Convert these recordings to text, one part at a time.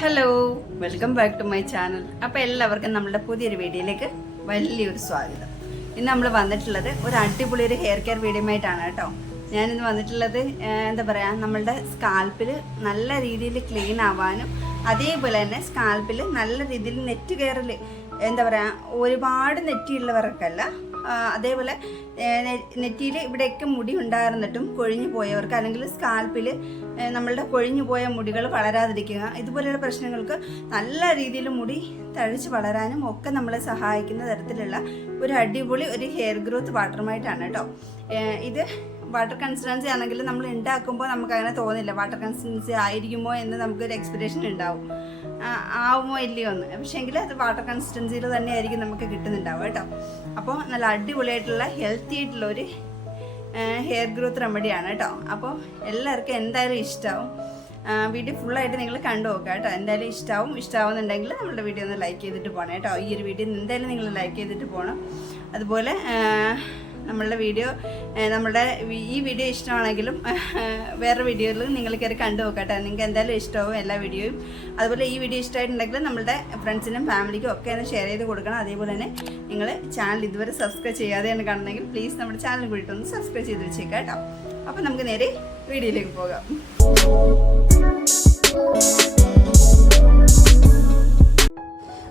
Hello, welcome back to my channel. അപ്പോൾ എല്ലാവർക്കും നമ്മുടെ പുതിയൊരു വീഡിയോയിലേക്ക് വലിയൊരു സ്വാഗതം. ഇന്ന് നമ്മൾ വന്നിട്ടുള്ളത് ഒരു അടിപൊളി ഒരു ഹെയർ കെയർ വീഡിയോ ആയിട്ടാണ് കേട്ടോ. ഞാനിന്ന് വന്നിട്ടുള്ളത് എന്താ പറയുക, നമ്മളുടെ സ്കാൽപ്പിൽ നല്ല രീതിയിൽ ക്ലീൻ ആവാനും അതേപോലെ തന്നെ സ്കാൽപ്പിൽ നല്ല രീതിയിൽ നെറ്റ് കെയറിൽ എന്താ പറയുക, ഒരുപാട് നെറ്റിയുള്ളവർക്കല്ല, അതേപോലെ നെറ്റിയിൽ ഇവിടെയൊക്കെ മുടി ഉണ്ടായിരുന്നിട്ടും കൊഴിഞ്ഞു പോയവർക്ക് അല്ലെങ്കിൽ സ്കാൽപ്പിൽ നമ്മളുടെ കൊഴിഞ്ഞു പോയ മുടികൾ വളരാതിരിക്കുക, ഇതുപോലെയുള്ള പ്രശ്നങ്ങൾക്ക് നല്ല രീതിയിൽ മുടി തഴച്ച് വളരാനും ഒക്കെ നമ്മളെ സഹായിക്കുന്ന തരത്തിലുള്ള ഒരു അടിപൊളി ഒരു ഹെയർ ഗ്രോത്ത് വാട്ടറുമായിട്ടാണ് കേട്ടോ. ഇത് വാട്ടർ കൺസിസ്റ്റൻസി ആണെങ്കിൽ നമ്മൾ ഉണ്ടാക്കുമ്പോൾ നമുക്ക് അങ്ങനെ തോന്നില്ല വാട്ടർ കൺസിസ്റ്റൻസി ആയിരിക്കുമോ എന്ന് നമുക്കൊരു എക്സ്പെക്ടേഷൻ ഉണ്ടാവും, ആവുമോ ഇല്ലയോ എന്ന്. പക്ഷേങ്കിൽ അത് വാട്ടർ കൺസിസ്റ്റൻസിയിൽ തന്നെ ആയിരിക്കും നമുക്ക് കിട്ടുന്നുണ്ടാവും കേട്ടോ. അപ്പോൾ നല്ല അടിപൊളിയായിട്ടുള്ള ഹെൽത്തി ആയിട്ടുള്ള ഒരു ഹെയർ ഗ്രോത്ത് റെമഡിയാണ് കേട്ടോ. അപ്പോൾ എല്ലാവർക്കും എന്തായാലും ഇഷ്ടമാവും. വീഡിയോ ഫുള്ളായിട്ട് നിങ്ങൾ കണ്ടു നോക്കുക കേട്ടോ. എന്തായാലും ഇഷ്ടമാവുന്നുണ്ടെങ്കിൽ നമ്മുടെ വീഡിയോ ഒന്ന് ലൈക്ക് ചെയ്തിട്ട് പോകണം കേട്ടോ. ഈ ഒരു വീഡിയോ എന്തായാലും നിങ്ങൾ ലൈക്ക് ചെയ്തിട്ട് പോകണം. അതുപോലെ നമ്മളുടെ ഈ വീഡിയോ ഇഷ്ടമാണെങ്കിലും വേറെ വീഡിയോയിൽ നിങ്ങൾ കയറി കണ്ടു നോക്കട്ടെ. നിങ്ങൾക്ക് എന്തായാലും ഇഷ്ടമാവും എല്ലാ വീഡിയോയും. അതുപോലെ ഈ വീഡിയോ ഇഷ്ടമായിട്ടുണ്ടെങ്കിൽ നമ്മളുടെ ഫ്രണ്ട്സിനും ഫാമിലിക്കും ഒക്കെ ഒന്ന് ഷെയർ ചെയ്ത് കൊടുക്കണം. അതേപോലെ തന്നെ നിങ്ങൾ ചാനൽ ഇതുവരെ സബ്സ്ക്രൈബ് ചെയ്യാതെയാണ് കാണുന്നെങ്കിൽ പ്ലീസ് നമ്മുടെ ചാനൽ കൂടിയിട്ട് ഒന്ന് സബ്സ്ക്രൈബ് ചെയ്ത് വെച്ചേക്കാം കേട്ടോ. അപ്പോൾ നമുക്ക് നേരെ വീഡിയോയിലേക്ക് പോകാം.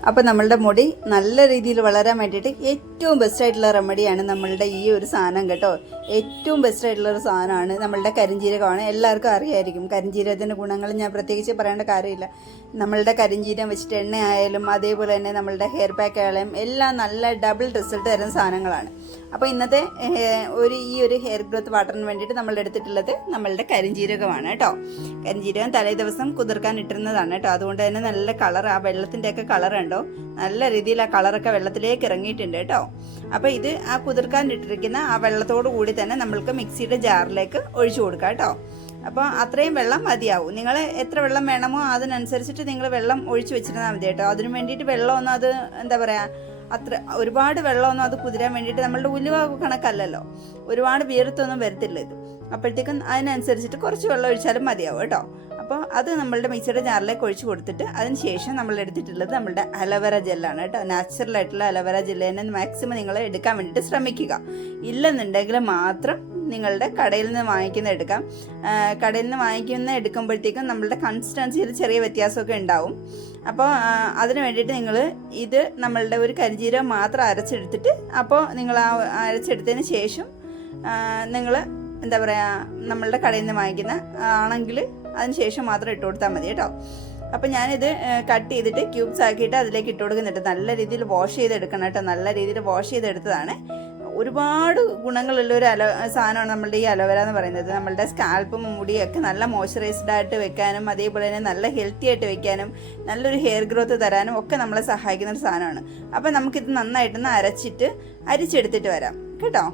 അപ്പോൾ നമ്മളുടെ മുടി നല്ല രീതിയിൽ വളരാൻ വേണ്ടിയിട്ട് ഏറ്റവും ബെസ്റ്റായിട്ടുള്ള റെമഡിയാണ് നമ്മളുടെ ഈ ഒരു സാധനം കേട്ടോ. ഏറ്റവും ബെസ്റ്റായിട്ടുള്ള ഒരു സാധനമാണ് നമ്മളുടെ കരിഞ്ജീരകമാണ്. എല്ലാവർക്കും അറിയായിരിക്കും കരിഞ്ജീരകത്തിൻ്റെ ഗുണങ്ങൾ ഞാൻ പ്രത്യേകിച്ച് പറയേണ്ട കാര്യമില്ല. നമ്മളുടെ കരിഞ്ജീരകം വെച്ചിട്ട് എണ്ണ ആയാലും അതേപോലെ തന്നെ നമ്മളുടെ ഹെയർ പാക്ക് ആയാലും എല്ലാം നല്ല ഡബിൾ റിസൾട്ട് തരുന്ന സാധനങ്ങളാണ്. അപ്പോൾ ഇന്നത്തെ ഈ ഒരു ഹെയർ ഗ്രോത്ത് വാട്ടറിന് വേണ്ടിയിട്ട് നമ്മൾ എടുത്തിട്ടുള്ളത് നമ്മളുടെ കരിഞ്ജീരകമാണ് കേട്ടോ. കരിഞ്ജീരകം തലേ ദിവസം കുതിർക്കാൻ ഇട്ടിരുന്നതാണ് കേട്ടോ. അതുകൊണ്ട് തന്നെ നല്ല കളർ, ആ വെള്ളത്തിൻ്റെയൊക്കെ കളർ ഉണ്ടോ, നല്ല രീതിയിൽ ആ കളറൊക്കെ വെള്ളത്തിലേക്ക് ഇറങ്ങിയിട്ടുണ്ട് കേട്ടോ. അപ്പോൾ ഇത് ആ കുതിർക്കാൻ ഇട്ടിരിക്കുന്ന ആ വെള്ളത്തോടു കൂടി തന്നെ നമ്മൾക്ക് മിക്സിയുടെ ജാറിലേക്ക് ഒഴിച്ചു കൊടുക്കാം കേട്ടോ. അപ്പോൾ അത്രയും വെള്ളം മതിയാവും. നിങ്ങൾ എത്ര വെള്ളം വേണമോ അതിനനുസരിച്ചിട്ട് നിങ്ങൾ വെള്ളം ഒഴിച്ചു വെച്ചിരുന്നാൽ മതി കേട്ടോ. അതിന് വേണ്ടിയിട്ട് വെള്ളമൊന്നും അത് എന്താ പറയുക, അത്ര ഒരുപാട് വെള്ളമൊന്നും അത് കുതിരാൻ വേണ്ടിയിട്ട് നമ്മളുടെ ഉലുവ കണക്കല്ലല്ലോ, ഒരുപാട് വീർത്തൊന്നും വരത്തില്ല ഇത്. അപ്പോഴത്തേക്കും അതിനനുസരിച്ചിട്ട് കുറച്ച് വെള്ളം ഒഴിച്ചാലും മതിയാവും കേട്ടോ. അപ്പോൾ അത് നമ്മളുടെ മിക്സിയുടെ ജാറിലേക്ക് ഒഴിച്ച് കൊടുത്തിട്ട് അതിന് ശേഷം നമ്മൾ എടുത്തിട്ടുള്ളത് നമ്മളുടെ അലോവേര ജെല്ലാണ് കേട്ടോ. നാച്ചുറലായിട്ടുള്ള അലോവേര ജെല്ല് തന്നെ മാക്സിമം നിങ്ങൾ എടുക്കാൻ വേണ്ടിയിട്ട് ശ്രമിക്കുക. ഇല്ലെന്നുണ്ടെങ്കിൽ മാത്രം നിങ്ങളുടെ കടയിൽ നിന്ന് വാങ്ങിക്കുന്ന എടുക്കാം. കടയിൽ നിന്ന് എടുക്കുമ്പോഴത്തേക്കും നമ്മളുടെ കൺസിസ്റ്റൻസിയിൽ ചെറിയ വ്യത്യാസമൊക്കെ ഉണ്ടാവും. അപ്പോൾ അതിന് വേണ്ടിയിട്ട് നിങ്ങൾ ഇത് നമ്മളുടെ ഒരു കരിഞ്ജീരകം മാത്രം അരച്ചെടുത്തിട്ട്, അപ്പോൾ നിങ്ങൾ ആ അരച്ചെടുത്തതിന് ശേഷം നിങ്ങൾ എന്താ പറയുക, നമ്മളുടെ കടയിൽ നിന്ന് വാങ്ങിക്കുന്ന ആണെങ്കിൽ അതിന് ശേഷം മാത്രം ഇട്ട് കൊടുത്താൽ മതി കേട്ടോ. അപ്പോൾ ഞാനിത് കട്ട് ചെയ്തിട്ട് ക്യൂബ്സ് ആക്കിയിട്ട് അതിലേക്ക് ഇട്ട് കൊടുക്കുന്നുണ്ട്. നല്ല രീതിയിൽ വാഷ് ചെയ്തെടുക്കണം കേട്ടോ. നല്ല രീതിയിൽ വാഷ് ചെയ്തെടുത്തതാണ്. ഒരുപാട് ഗുണങ്ങളുള്ള ഒരു സാധനമാണ് നമ്മളുടെ ഈ അലോവേര എന്ന് പറയുന്നത്. നമ്മളുടെ സ്കാൽപ്പും മുടിയൊക്കെ നല്ല മോയ്സ്ചറൈസ്ഡ് ആയിട്ട് വെക്കാനും അതേപോലെ തന്നെ നല്ല ഹെൽത്തി ആയിട്ട് വെക്കാനും നല്ലൊരു ഹെയർ ഗ്രോത്ത് തരാനും ഒക്കെ നമ്മളെ സഹായിക്കുന്ന ഒരു സാധനമാണ്. അപ്പോൾ നമുക്കിത് നന്നായിട്ടൊന്ന് അരിച്ചെടുത്തിട്ട് വരാം കേട്ടോ.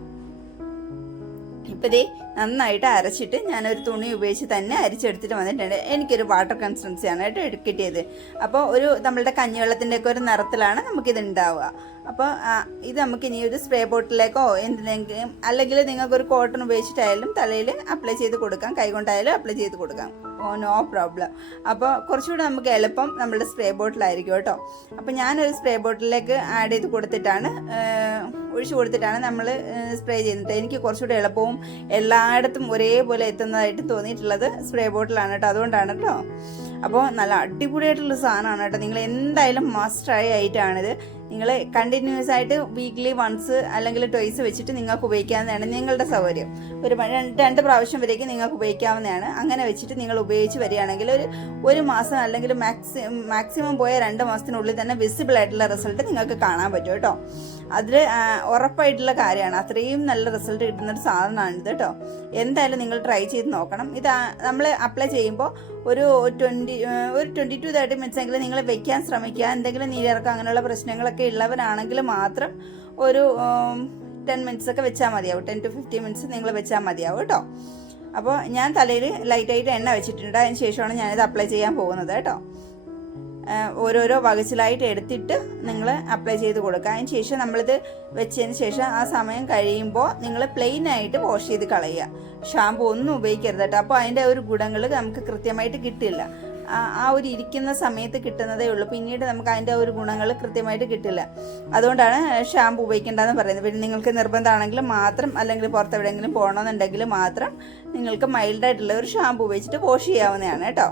ഇപ്പോൾ ഇതേ നന്നായിട്ട് അരച്ചിട്ട് ഞാനൊരു തുണി ഉപയോഗിച്ച് തന്നെ അരിച്ചെടുത്തിട്ട് വന്നിട്ടുണ്ട്. എനിക്കൊരു വാട്ടർ കൺസിസ്റ്റൻസിയാണ് കേട്ടോ കിട്ടിയത്. അപ്പോൾ ഒരു നമ്മളുടെ കഞ്ഞിവെള്ളത്തിൻ്റെയൊക്കെ ഒരു നിറത്തിലാണ് നമുക്കിത് ഉണ്ടാവുക. അപ്പോൾ ഇത് നമുക്ക് ഇനി ഒരു സ്പ്രേ ബോട്ടിലേക്കോ എന്തിനെങ്കിലും, അല്ലെങ്കിൽ നിങ്ങൾക്കൊരു കോട്ടൺ ഉപയോഗിച്ചിട്ടായാലും തലയിൽ അപ്ലൈ ചെയ്ത് കൊടുക്കാം, കൈകൊണ്ടായാലും അപ്ലൈ ചെയ്ത് കൊടുക്കാം, നോ പ്രോബ്ലം. അപ്പോൾ കുറച്ചുകൂടെ നമുക്ക് എളുപ്പം നമ്മളുടെ സ്പ്രേ ബോട്ടിലായിരിക്കും കേട്ടോ. അപ്പോൾ ഞാനൊരു സ്പ്രേ ബോട്ടിലേക്ക് ആഡ് ചെയ്ത് കൊടുത്തിട്ടാണ് ഒഴിച്ചു കൊടുത്തിട്ടാണ് നമ്മൾ സ്പ്രേ ചെയ്യുന്നത്. എനിക്ക് കുറച്ചുകൂടെ എളുപ്പവും എല്ലായിടത്തും ഒരേപോലെ എത്തുന്നതായിട്ട് തോന്നിയിട്ടുള്ളത് സ്പ്രേ ബോട്ടിലാണ് കേട്ടോ. അതുകൊണ്ടാണ് കേട്ടോ. അപ്പോൾ നല്ല അടിപൊളിയായിട്ടുള്ള സാധനമാണ് കേട്ടോ. നിങ്ങൾ എന്തായാലും മസ്റ്റ് ട്രൈ ആയിട്ടാണിത്. നിങ്ങൾ കണ്ടിന്യൂസ് ആയിട്ട് വീക്ക്ലി വൺസ് അല്ലെങ്കിൽ ട്വൈസ് വെച്ചിട്ട് നിങ്ങൾക്ക് ഉപയോഗിക്കാവുന്നതാണ്. നിങ്ങളുടെ സൗകര്യം ഒരു 2 പ്രാവശ്യം വരേക്കും നിങ്ങൾക്ക് ഉപയോഗിക്കാവുന്നതാണ്. അങ്ങനെ വെച്ചിട്ട് നിങ്ങൾ ഉപയോഗിച്ച് വരികയാണെങ്കിൽ ഒരു മാസം അല്ലെങ്കിൽ മാക്സിമം പോയ 2 മാസത്തിനുള്ളിൽ തന്നെ വിസിബിൾ ആയിട്ടുള്ള റിസൾട്ട് നിങ്ങൾക്ക് കാണാൻ പറ്റും കേട്ടോ. അതിൽ ഉറപ്പായിട്ടുള്ള കാര്യമാണ്. അത്രയും നല്ല റിസൾട്ട് കിട്ടുന്നൊരു സാധനമാണിത് കേട്ടോ. എന്തായാലും നിങ്ങൾ ട്രൈ ചെയ്ത് നോക്കണം. ഇത് നമ്മൾ അപ്ലൈ ചെയ്യുമ്പോൾ ഒരു 20 to 30 മിനിറ്റ്സ് എങ്കിലും നിങ്ങൾ വെക്കാൻ ശ്രമിക്കുക. എന്തെങ്കിലും നീരിറക്കം അങ്ങനെയുള്ള പ്രശ്നങ്ങളൊക്കെ ഉള്ളവരാണെങ്കിൽ മാത്രം ഒരു 10 മിനിറ്റ്സ് ഒക്കെ വെച്ചാൽ മതിയാവും. 10 to 15 മിനിറ്റ്സ് നിങ്ങൾ വെച്ചാൽ മതിയാവും കേട്ടോ. അപ്പോൾ ഞാൻ തലയിൽ ലൈറ്റായിട്ട് എണ്ണ വെച്ചിട്ടുണ്ട്. അതിന് ശേഷമാണ് ഞാനിത് അപ്ലൈ ചെയ്യാൻ പോകുന്നത് കേട്ടോ. ഓരോരോ വകച്ചിലായിട്ട് എടുത്തിട്ട് നിങ്ങൾ അപ്ലൈ ചെയ്ത് കൊടുക്കുക. അതിന് ശേഷം നമ്മളിത് വെച്ചതിന് ശേഷം ആ സമയം കഴിയുമ്പോൾ നിങ്ങൾ പ്ലെയിൻ ആയിട്ട് വാഷ് ചെയ്ത് കളയുക. ഷാമ്പു ഒന്നും ഉപയോഗിക്കരുത് കേട്ടോ. അപ്പോൾ അതിൻ്റെ ഒരു ഗുണങ്ങൾ നമുക്ക് കൃത്യമായിട്ട് കിട്ടില്ല. ആ ഒരു ഇരിക്കുന്ന സമയത്ത് കിട്ടുന്നതേ ഉള്ളൂ. പിന്നീട് നമുക്ക് അതിൻ്റെ ഒരു ഗുണങ്ങൾ കൃത്യമായിട്ട് കിട്ടില്ല. അതുകൊണ്ടാണ് ഷാമ്പു ഉപയോഗിക്കേണ്ടതെന്ന് പറയുന്നത്. പിന്നെ നിങ്ങൾക്ക് നിർബന്ധമാണെങ്കിൽ മാത്രം, അല്ലെങ്കിൽ പുറത്ത് എവിടെയെങ്കിലും പോകണമെന്നുണ്ടെങ്കിൽ മാത്രം നിങ്ങൾക്ക് മൈൽഡായിട്ടുള്ള ഒരു ഷാമ്പു ഉപയോഗിച്ചിട്ട് വാഷ് ചെയ്യാവുന്നതാണ് കേട്ടോ.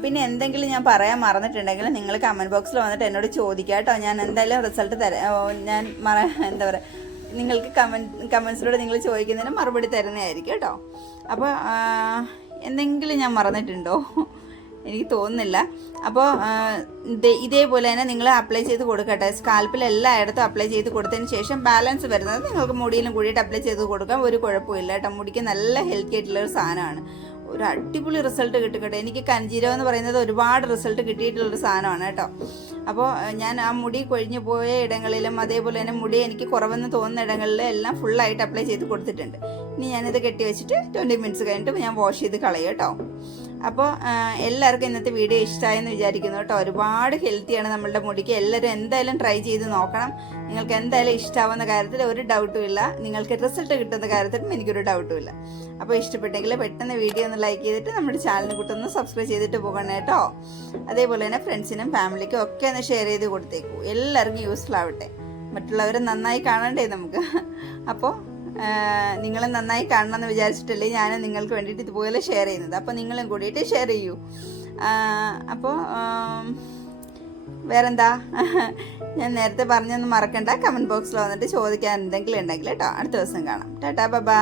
പിന്നെ എന്തെങ്കിലും ഞാൻ പറയാൻ മറന്നിട്ടുണ്ടെങ്കിൽ നിങ്ങൾ കമൻറ്റ് ബോക്സിൽ വന്നിട്ട് എന്നോട് ചോദിക്കുക കേട്ടോ. ഞാൻ എന്തായാലും റിസൾട്ട് ഞാൻ എന്താ പറയുക, നിങ്ങൾക്ക് കമൻസിലൂടെ നിങ്ങൾ ചോദിക്കുന്നതിന് മറുപടി തരുന്നതായിരിക്കും കേട്ടോ. അപ്പോൾ എന്തെങ്കിലും ഞാൻ മറന്നിട്ടുണ്ടോ? എനിക്ക് തോന്നുന്നില്ല. അപ്പോൾ ഇതേപോലെ തന്നെ നിങ്ങൾ അപ്ലൈ ചെയ്ത് കൊടുക്കട്ടെ. സ്കാൽപ്പിൽ എല്ലായിടത്തും അപ്ലൈ ചെയ്ത് കൊടുത്തതിന് ശേഷം ബാലൻസ് വരുന്നത് നിങ്ങൾക്ക് മുടിയിലും കൂടിയിട്ട് അപ്ലൈ ചെയ്ത് കൊടുക്കാം. ഒരു കുഴപ്പമില്ല കേട്ടോ. മുടിക്ക് നല്ല ഹെൽത്തി ആയിട്ടുള്ളൊരു സാധനമാണ്. ഒരു അടിപൊളി റിസൾട്ട് കിട്ടും കേട്ടോ. എനിക്ക് കരിഞ്ജീരകം എന്ന് പറയുന്നത് ഒരുപാട് റിസൾട്ട് കിട്ടിയിട്ടുള്ളൊരു സാധനമാണ് കേട്ടോ. അപ്പോൾ ഞാൻ ആ മുടി കൊഴിഞ്ഞു പോയ ഇടങ്ങളിലും അതേപോലെ തന്നെ മുടി എനിക്ക് കുറവെന്ന് തോന്നുന്ന ഇടങ്ങളിലും എല്ലാം ഫുള്ളായിട്ട് അപ്ലൈ ചെയ്ത് കൊടുത്തിട്ടുണ്ട്. ഇനി ഞാനിത് കെട്ടി വെച്ചിട്ട് 20 മിനിറ്റ്സ് കഴിഞ്ഞിട്ട് ഞാൻ വാഷ് ചെയ്ത് കളയും കേട്ടോ. അപ്പോൾ എല്ലാവർക്കും ഇന്നത്തെ വീഡിയോ ഇഷ്ടമായെന്ന് വിചാരിക്കുന്നു കേട്ടോ. ഒരുപാട് ഹെൽത്തിയാണ് നമ്മളുടെ മുടിക്ക്. എല്ലാവരും എന്തായാലും ട്രൈ ചെയ്ത് നോക്കണം. നിങ്ങൾക്ക് എന്തായാലും ഇഷ്ടമാവുന്ന കാര്യത്തിൽ ഒരു ഡൗട്ടും ഇല്ല. നിങ്ങൾക്ക് റിസൾട്ട് കിട്ടുന്ന കാര്യത്തിലും എനിക്കൊരു ഡൗട്ടും ഇല്ല. അപ്പോൾ ഇഷ്ടപ്പെട്ടെങ്കിൽ പെട്ടെന്ന് വീഡിയോ ഒന്ന് ലൈക്ക് ചെയ്തിട്ട് നമ്മുടെ ചാനലിന് കൂട്ടൊന്ന് സബ്സ്ക്രൈബ് ചെയ്തിട്ട് പോകണം കേട്ടോ. അതേപോലെ തന്നെ ഫ്രണ്ട്സിനും ഫാമിലിക്കും ഒക്കെ ഒന്ന് ഷെയർ ചെയ്ത് കൊടുത്തേക്കൂ. എല്ലാവർക്കും യൂസ്ഫുൾ ആവട്ടെ. മറ്റുള്ളവരെ നന്നായി കാണണ്ടേ നമുക്ക്. അപ്പോൾ നിങ്ങൾ നന്നായി കാണണമെന്ന് വിചാരിച്ചിട്ടല്ലേ ഞാൻ നിങ്ങൾക്ക് വേണ്ടിയിട്ട് ഇതുപോലെ ഷെയർ ചെയ്യുന്നത്. അപ്പോൾ നിങ്ങളും കൂടിയിട്ട് ഷെയർ ചെയ്യൂ. അപ്പോൾ വേറെന്താ, ഞാൻ നേരത്തെ പറഞ്ഞൊന്നും മറക്കണ്ട. കമൻറ്റ് ബോക്സിൽ വന്നിട്ട് ചോദിക്കാൻ എന്തെങ്കിലും ഉണ്ടെങ്കിൽ കേട്ടോ. അടുത്ത ദിവസം കാണാം. Tata bye.